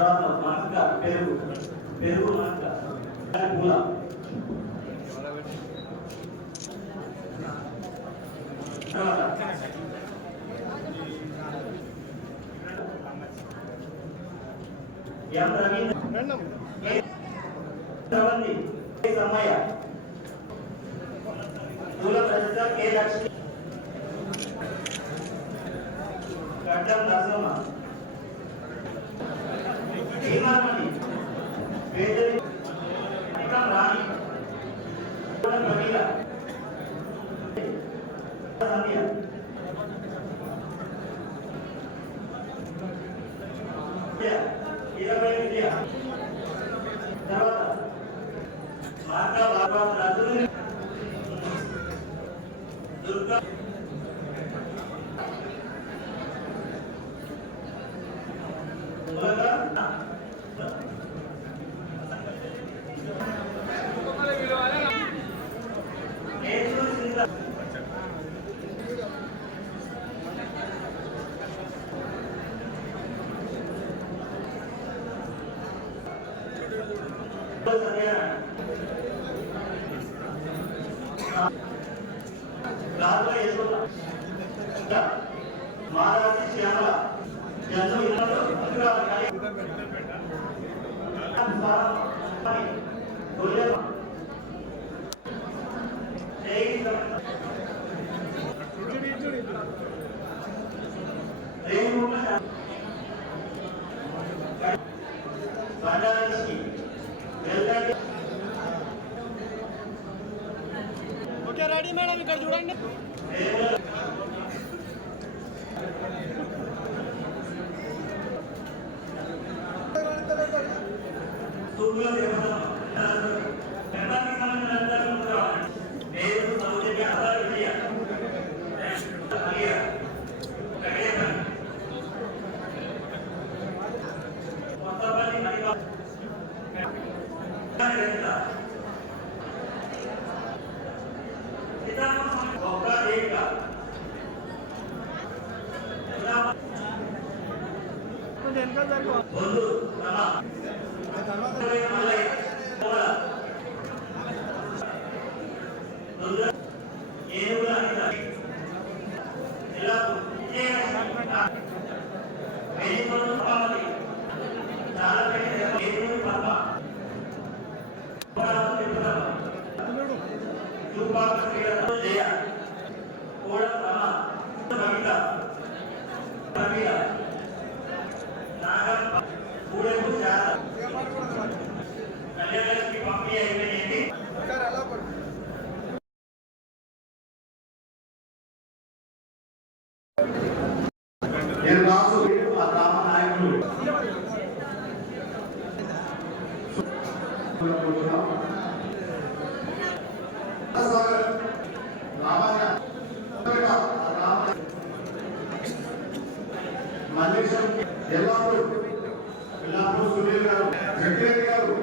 తర్వాత మనక పెరుగు పెరుగు మనక పూల ఎం రవీంద్ర సమయ పూల ప్రజత కే లక్ష్మి గడ్డం నరసమ్మ హేమామణి వేదరి రాణి ప్రమీల సంధ్య ఇరవై విద్య తర్వాత మార్గా బాబా రాజు దుర్గా महाराज श्यामला जन्म ఓకే రెడీ మేడం ఇక్కడ చూడండి సునీల్ గారు వెంకటరెడ్డి గారు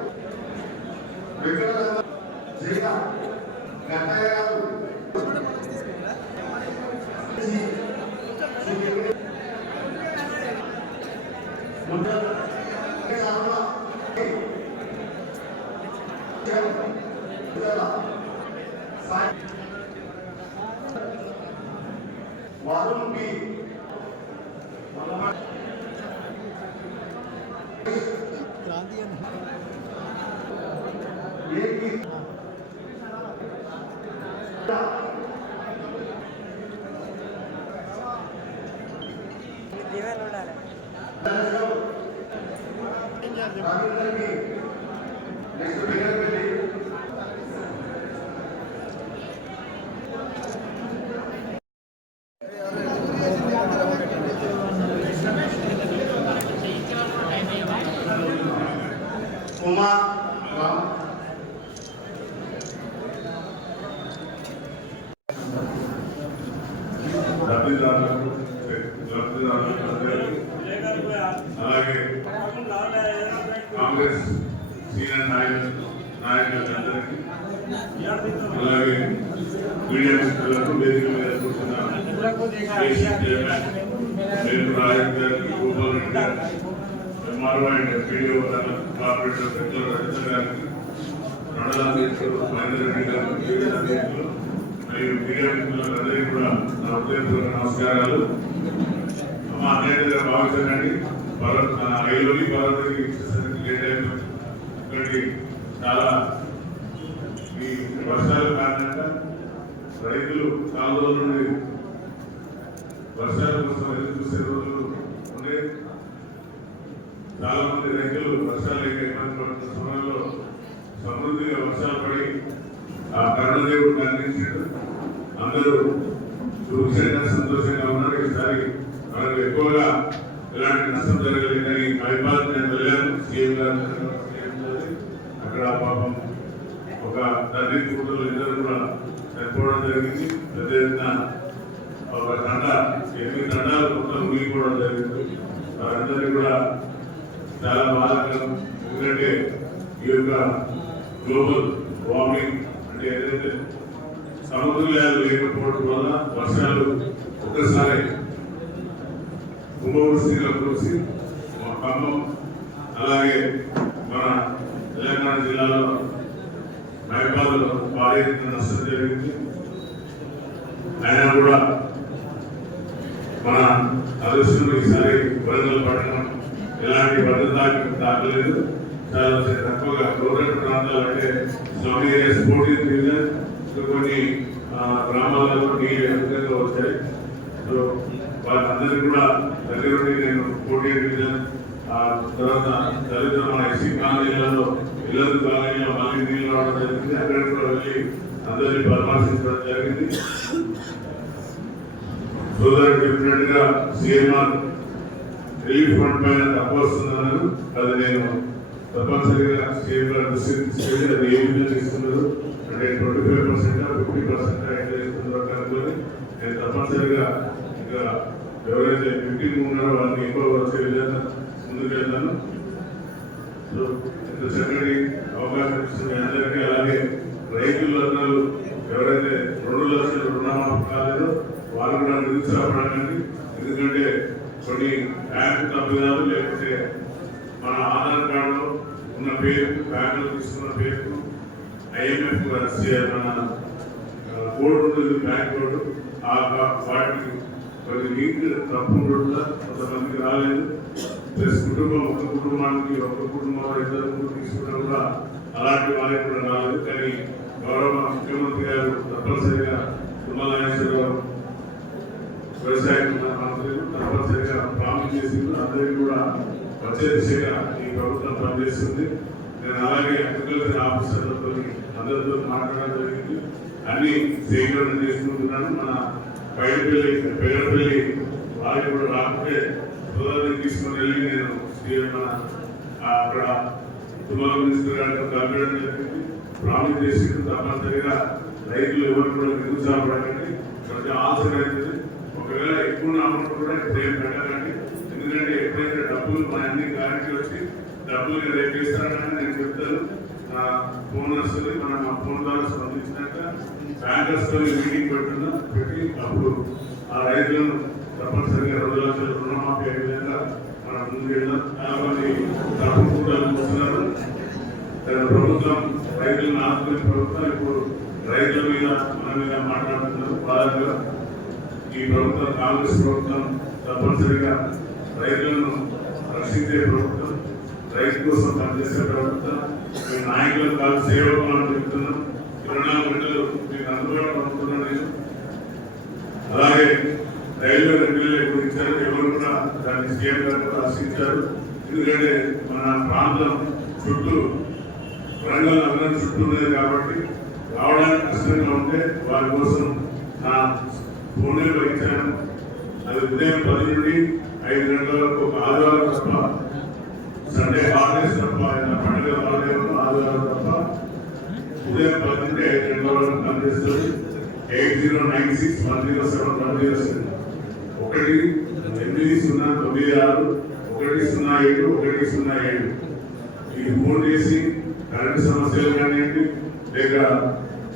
గట్టయ్య గారు वरुण बी कुमार అలాగే కాంగ్రెస్ సీనియర్ నాయకులందరికీ అలాగే మీడియా మిత్రులకు వేదిక మీద కూర్చున్న రాజు గారికి గోపాల్ రెడ్డి గారికి ఎంఆర్ఓ అండ్ వీడియో కార్పొరేటర్ పెద్దల రజత గారికి, మండలాధ్యక్షుడు మహేందర్ రెడ్డి గారికి, డివిజన్ అధ్యక్షులు మరియు మీడియా మిత్రులందరికీ కూడా నా హృదయపూర్వక నమస్కారాలు. అమ్మ అన్నిటిగా భావించండి. ఐలోని పర్వతానికి ఇచ్చేసరికి లేట్ అయిపోయింది. ఇక్కడికి చాలా ఈ వర్షాల కారణంగా రైతులు చాలా రోజుల నుండి వర్షాల కోసం ఎదురు చూసే రోజులు ఉండే. చాలా మంది రైతులు వర్షాలు ఇబ్బంది పడుతున్న సమయంలో సమృద్ధిగా వర్షాలు పడి ఆ కరుణదేవుడు అందించాడు. అందరూ చూసేగా సంతోషంగా ఉన్నారు. ఈసారి మనకు ఎక్కువగా ఎలాంటి నష్టం జరగలేదని మైపాల్ నేను వెళ్ళాను. సీఎం గారు అక్కడ పాపం ఒక తండ్రి కూతురు ఇద్దరు కూడా చనిపోవడం జరిగింది. పెద్ద ఎత్తున ఒక తండ 8 తండాలు మొత్తం ముగిపోవడం జరిగింది. వారందరికీ కూడా చాలా బాధాకరం. ఎందుకంటే ఈ యొక్క గ్లోబల్ వార్మింగ్ అంటే ఏదైతే సమతుల్యాలు లేకపోవడం వల్ల వర్షాలు ఒక్కసారి కుంభవృష్టిగా కురిసి మా ఖమ్మం అలాగే మన తెలంగాణ జిల్లాలో మైపాదులో భారీ ఎత్తున నష్టం జరిగింది. అయినా కూడా మన అదృష్టం ఈసారి వరంగల్ పట్టణం ఎలాంటి భద్రత తాకలేదు. చాలా తక్కువగా రూరల్ ప్రాంతాలు అంటే స్వామి ఏరియాస్ 14 డివిజన్ కొన్ని గ్రామాలలో నీళ్ళు అధికంగా వచ్చాయి. సో వాళ్ళందరికీ కూడా దగ్గర నుండి నేను 14 డివిజన్ తర్వాత దళిత మన ఎస్సీ కాలనీలలో ఇల్లు కాలనీలో మళ్ళీ నీళ్ళు రావడం జరిగింది. అక్కడ కూడా వెళ్ళి అందరినీ పరామర్శించడం జరిగింది. సోదరుడు చెప్పినట్టుగా సీఎంఆర్ రిలీఫ్ ఫండ్ పైన తక్కువ వస్తుందన్నారు. అది నేను తప్పనిసరిగా సీఎం గారు దృష్టికి తీసుకెళ్ళి అది ఏ విధంగా ఇస్తున్నారు అంటే 25% 50% ఎట్లా ఇస్తుందో కనుక్కొని నేను తప్పనిసరిగా ఇంకా ఎవరైతే 15 ఉన్నారో వాళ్ళని ఎక్కువ వచ్చే విధంగా ముందుకు వెళ్తాను. సో ఇంత చక్కటి అవకాశం ఇస్తుంది అందరికీ. అలాగే రైతులందరూ ఎవరైతే 2 లక్షలు రుణమాఫీ కాలేదో వాళ్ళు కూడా నిరుత్సాహపడకండి. ఎందుకంటే కొన్ని బ్యాంకు తప్పిదాలు లేకపోతే మన ఆధార్ కార్డులో ఉన్న పేరు బ్యాంకులో తీసుకున్న పేరుకు IMF మన కోడ్ ఉంటుంది, బ్యాంక్ కోడ్. వాటికి కొన్ని లింక్ తప్పు ఉండకుండా కొంతమందికి రాలేదు. ప్లస్ ఒక కుటుంబానికి ఒక కుటుంబం 2 తీసుకున్నా కూడా అలాంటి వాళ్ళకి కూడా రాలేదు. కానీ గౌరవ ముఖ్యమంత్రి గారు తప్పనిసరిగా తుమ్మల నాగేశ్వరరావు వ్యవసాయ మంత్రులు తప్పనిసరిగా ప్రామిస్ చేసింది. అందరికీ కూడా వచ్చే దిశగా ఈ ప్రభుత్వం పనిచేస్తుంది. నేను అలాగే అగ్రికల్చర్ ఆఫీసర్లతో అందరితో మాట్లాడడం జరిగింది. అన్ని సేకరణ చేసుకుంటున్నాను. మన పేదపల్లి వాళ్ళకి కూడా రాకుంటే సోదరుని తీసుకుని వెళ్ళి నేను అక్కడ తుమ్మల మినిస్టర్ గారితో కలపడం జరిగింది. ప్రామిస్ చేసి తప్పనిసరిగా రైతులు ఎవరు కూడా నిరుత్సాహపడకండి. కొంచెం ఆన్సర్ అవుతుంది. ఒకవేళ ఎక్కువ అమౌంట్ కూడా ఇప్పుడు ఏం పెట్టకండి. ఎందుకంటే ఎప్పుడైతే డబ్బులు మన అన్ని గారికి వచ్చి డబ్బులు రేపు ఇస్తారని నేను చెప్తాను. నా ఫోన్ వస్తుంది. మనం మా ఫోన్ ద్వారా స్పందించినాక బ్యాంకర్స్ తో మీటింగ్ పెట్టి అప్పుడు ఆ రైతులను తప్పనిసరిగా 2 లక్షల రుణమాఫీ అయ్యే విధంగా మనం ముందుకు వెళ్దాం. చాలా మంది తప్పుడు కూటలు చూస్తున్నారు. ప్రభుత్వం రైతులను ఆదుకునే ప్రభుత్వం ఇప్పుడు రైతుల మీద మన మీద మాట్లాడుతున్నారు. బాధగా ఈ ప్రభుత్వం కాంగ్రెస్ ప్రభుత్వం తప్పనిసరిగా రైతులను రక్షించే ప్రభుత్వం, రైతు కోసం పనిచేసే ప్రభుత్వం. మీ నాయకులు కాదు సేవకులు అని చెప్తున్నాం. 24 గంటలు మీకు అందుబాటులో ఉంటున్నాను నేను. అలాగే రైల్వే రెగ్యులర్ గురించారు. ఎవరు కూడా దాన్ని సీఎం గారు కూడా ఆశించారు. ఎందుకంటే మన ప్రాంతం చుట్టూ వరంగల్ నగరం చుట్టూ ఉన్నది కాబట్టి రావడానికి కష్టంగా ఉంటే వారి కోసం నా ఫోన్లో ఇచ్చాను. అది ఉదయం 10 నుండి 5 గంటల వరకు ఒక ఆదివారం తప్ప, సండే హాలిడేస్ తప్ప, పండుగ హాలిడే ఆదివారం తప్ప ఉదయం 10 నుండి 5 గంటల వరకు పనిచేస్తుంది. 8096107107 1-800-96-107 ఇది ఫోన్ చేసి కరెంటు సమస్యలు కానివ్వండి, లేక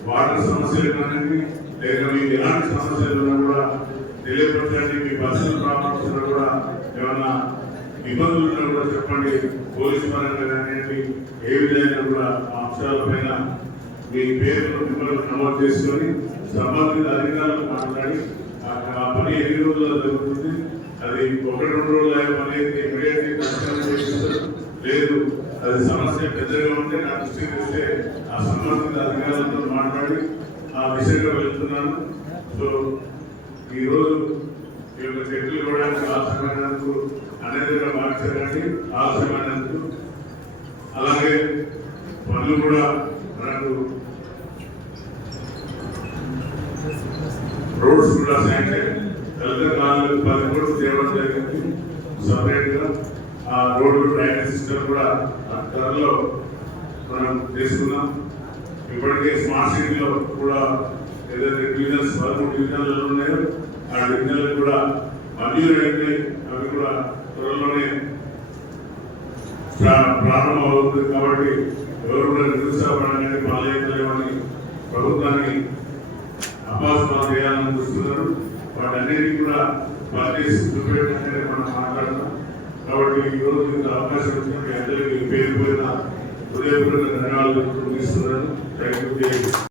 వాటర్ సమస్యలు కానివ్వండి, లేక మీకు ఎలాంటి సమస్యలు ఉన్నా కూడా తెలియపరచండి. మీ పర్సనల్ ప్రాబ్లమ్స్ కూడా ఏమన్నా ఇబ్బందులు ఉన్నా కూడా చెప్పండి. పోలీసు పరంగా కానివ్వండి, ఏ విధంగా కూడా ఆ అంశాలపైన మీ పేరును మిమ్మల్ని నమోదు చేసుకొని సంబంధిత అధికారులు మాట్లాడి ఆ పని ఎన్ని రోజుల్లో జరుగుతుంది, అది 1-2 రోజుల పని అయితే ఇమీడియట్లీ చేస్తారు. లేదు అది సమస్య పెద్దగా ఉంటే నా దృష్టికి తెస్తే ఆ సంబంధిత అధికారులతో మాట్లాడి ఆ దిశగా వెళ్తున్నాను. సో ఈరోజు ఈ యొక్క చెట్లు ఇవ్వడానికి ఆలస్యమైనందుకు అనేక మార్చడానికి ఆలస్యమైనందుకు, అలాగే పనులు కూడా మనకు రోడ్స్ కూడా శాంక్షన్ కలెక్టర్ 10 కోట్లు తేవడం జరిగింది. సపరేట్ గా ఆ రోడ్డు డ్రైనేజ్ సిస్టమ్ కూడా త్వరలో మనం చేసుకున్నాం. ఇప్పటికే స్మార్ట్ సిటీలో కూడా ఏదైతే డివిజన్స్ 13 డివిజన్లు ఉన్నాయో ఆ డివిజన్లు కూడా మంజూరు అయిపోయి అవి కూడా త్వరలోనే ప్రారంభం అవుతుంది. కాబట్టి ఎవరు కూడా నిరుత్సాహపడడానికి పనులేమని ప్రభుత్వాన్ని అపాసన చేయాలని చూస్తున్నారు. వాటన్నిటికీ కూడా పార్టీస్ చూపెట్టడానికి మనం మాట్లాడతాం. కాబట్టి ఈ రోజు అవకాశం వచ్చిన మీ అందరికీ పేరు పోయిన హృదయపూర్వక ధన్యవాదాలు ఇస్తున్నాను. Thank you.